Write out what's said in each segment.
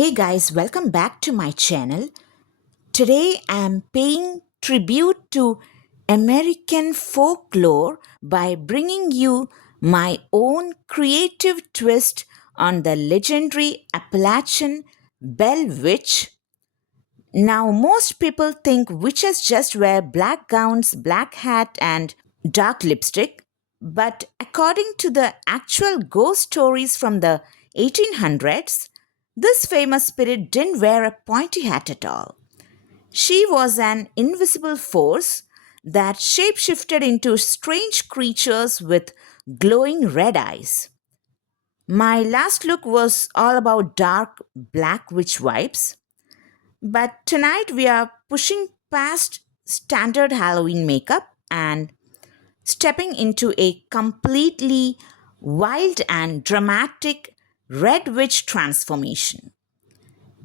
Hey guys, welcome back to my channel. Today I am paying tribute to American folklore by bringing you my own creative twist on the legendary Appalachian Bell Witch. Now, most people think witches just wear black gowns, black hat, and dark lipstick, but according to the actual ghost stories from the 1800s, this famous spirit didn't wear a pointy hat at all. She was an invisible force that shapeshifted into strange creatures with glowing red eyes. My last look was all about dark black witch vibes, but tonight we are pushing past standard Halloween makeup and stepping into a completely wild and dramatic red witch transformation.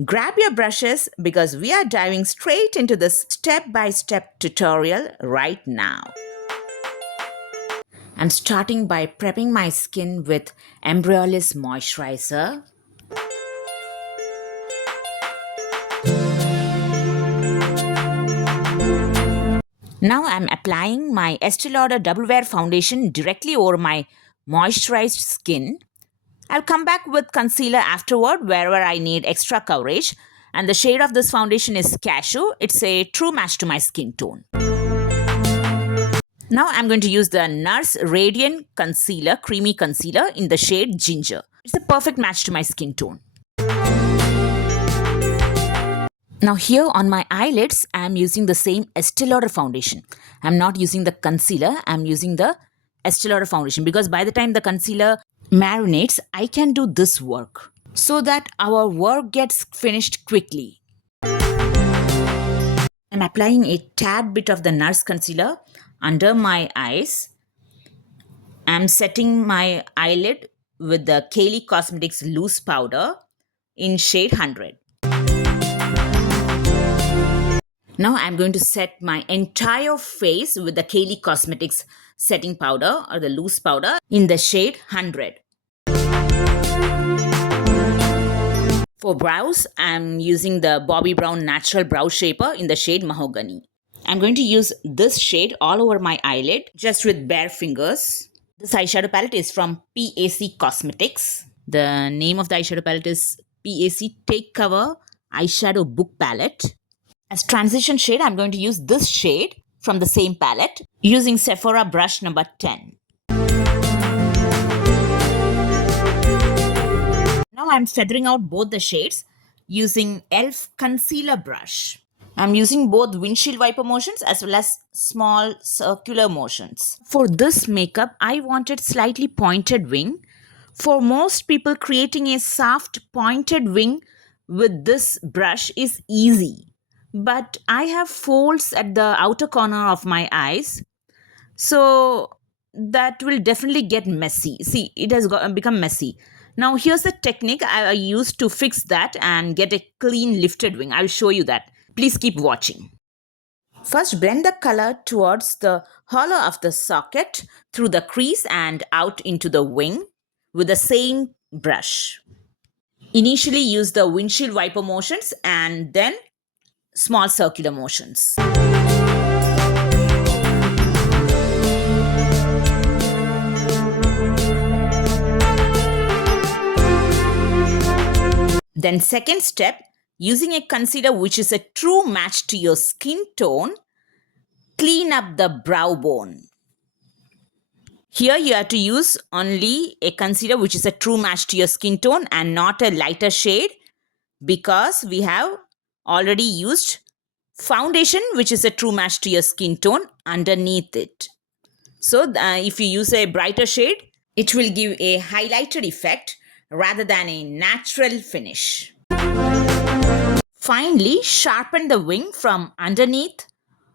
Grab your brushes because we are diving straight into this step-by-step tutorial right now. I'm starting by prepping my skin with Embryolisse moisturizer. Now I'm applying my Estée Lauder Double Wear Foundation directly over my moisturized skin. I'll come back with concealer afterward wherever I need extra coverage. And the shade of this foundation is Cashew. It's a true match to my skin tone. Now I'm going to use the NARS Radiant Concealer, Creamy Concealer in the shade Ginger. It's a perfect match to my skin tone. Now here on my eyelids, I'm using the same Estée Lauder foundation. I'm not using the concealer, I'm using the Estée Lauder foundation because by the time the concealer marinates, I can do this work so that our work gets finished quickly. I'm applying a tad bit of the NARS concealer under my eyes. I'm setting my eyelid with the Kylie Cosmetics loose powder in shade 100. Now I'm going to set my entire face with the Kylie Cosmetics setting powder or the loose powder in the shade 100. For brows, I'm using the Bobbi Brown Natural Brow Shaper in the shade Mahogany. I'm going to use this shade all over my eyelid just with bare fingers. This eyeshadow palette is from PAC Cosmetics. The name of the eyeshadow palette is PAC Take Cover Eyeshadow Book Palette. As transition shade, I'm going to use this shade from the same palette using Sephora brush number 10. Now I'm feathering out both the shades using e.l.f. concealer brush. I'm using both windshield wiper motions as well as small circular motions. For this makeup, I wanted slightly pointed wing. For most people, creating a soft pointed wing with this brush is easy. But I have folds at the outer corner of my eyes, so that will definitely get messy. See, it has become messy. Now here's the technique I used to fix that and get a clean lifted wing. I'll show you that. Please keep watching. First, blend the color towards the hollow of the socket through the crease and out into the wing with the same brush. Initially use the windshield wiper motions and then small circular motions. Then second step, using a concealer which is a true match to your skin tone, clean up the brow bone. Here you have to use only a concealer which is a true match to your skin tone and not a lighter shade because we have already used foundation which is a true match to your skin tone underneath it. So if you use a brighter shade, it will give a highlighted effect rather than a natural finish. Finally, sharpen the wing from underneath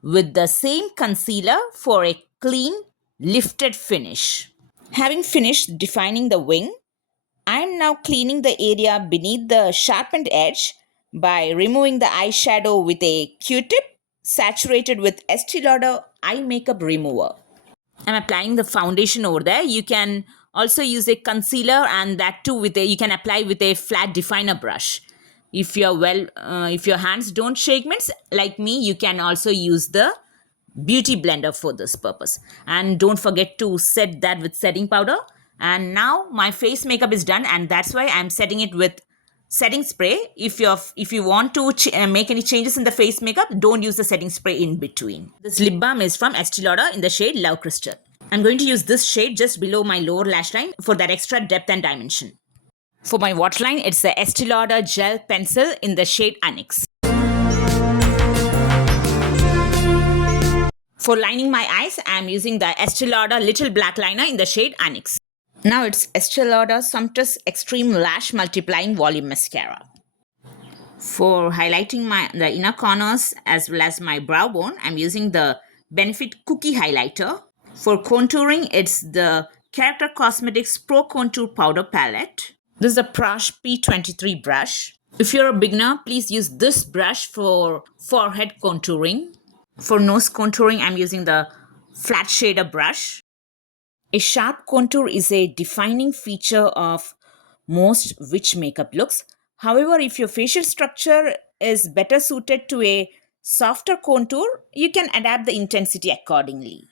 with the same concealer for a clean, lifted finish. Having finished defining the wing, I am now cleaning the area beneath the sharpened edge by removing the eyeshadow with a Q-tip saturated with Estée Lauder eye makeup remover. I'm applying the foundation over there. You can also use a concealer and that too you can apply with a flat definer brush. If if your hands don't shake means like me, you can also use the beauty blender for this purpose. And don't forget to set that with setting powder. And now my face makeup is done, and that's why I'm setting it with setting spray. If you want to make any changes in the face makeup, don't use the setting spray in between. This lip balm is from Estee Lauder in the shade Love Crystal. I'm going to use this shade just below my lower lash line for that extra depth and dimension. For my waterline, it's the Estee Lauder Gel Pencil in the shade Onyx. For lining my eyes, I'm using the Estee Lauder Little Black Liner in the shade Onyx. Now it's Estee Lauder Sumptuous Extreme Lash Multiplying Volume Mascara. For highlighting the inner corners as well as my brow bone, I'm using the Benefit Cookie Highlighter. For contouring, it's the Character Cosmetics Pro Contour Powder Palette. This is the Prash P23 brush. If you're a beginner, please use this brush for forehead contouring. For nose contouring, I'm using the flat shader brush. A sharp contour is a defining feature of most witch makeup looks. However, if your facial structure is better suited to a softer contour, you can adapt the intensity accordingly.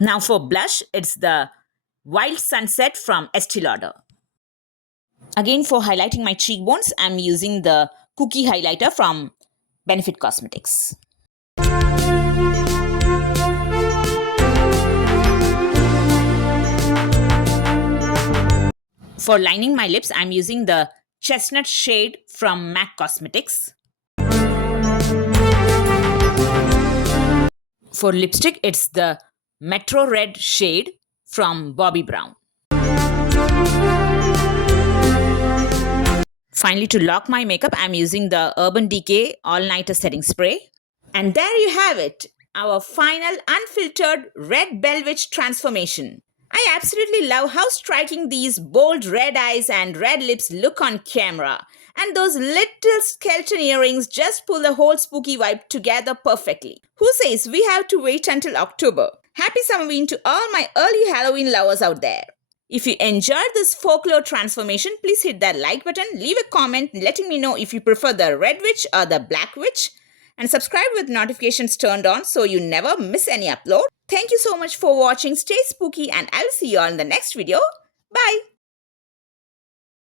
Now for blush, it's the Wild Sunset from Estee Lauder. Again, for highlighting my cheekbones, I'm using the Cookie Highlighter from Benefit Cosmetics. For lining my lips, I'm using the Chestnut shade from MAC Cosmetics. For lipstick, it's the Metro Red shade from Bobbi Brown. Finally, to lock my makeup, I'm using the Urban Decay All Nighter Setting Spray. And there you have it, our final unfiltered red Bell Witch transformation. I absolutely love how striking these bold red eyes and red lips look on camera. And those little skeleton earrings just pull the whole spooky vibe together perfectly. Who says we have to wait until October? Happy Summerween to all my early Halloween lovers out there. If you enjoyed this folklore transformation, please hit that like button, leave a comment letting me know if you prefer the red witch or the black witch, and subscribe with notifications turned on so you never miss any upload. Thank you so much for watching. Stay spooky and I'll see you all in the next video. Bye.